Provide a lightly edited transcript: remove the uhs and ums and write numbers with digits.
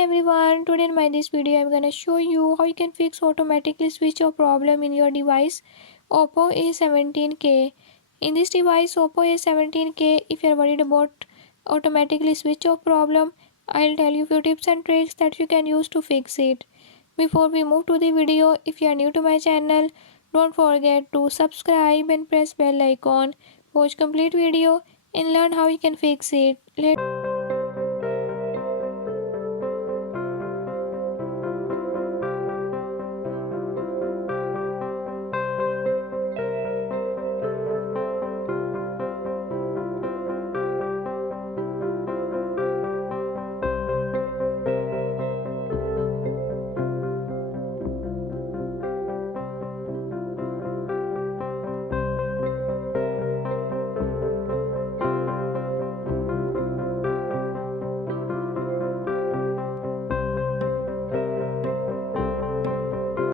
everyone, today in my this video I'm gonna show you how you can fix automatically switch off problem in your device Oppo A17k. In this device Oppo A17k, if you're worried about automatically switch off problem, I'll tell you few tips and tricks that you can use to fix it. Before we move to the video, if you are new to my channel, don't forget to subscribe and press bell icon. Watch complete video and learn how you can fix it.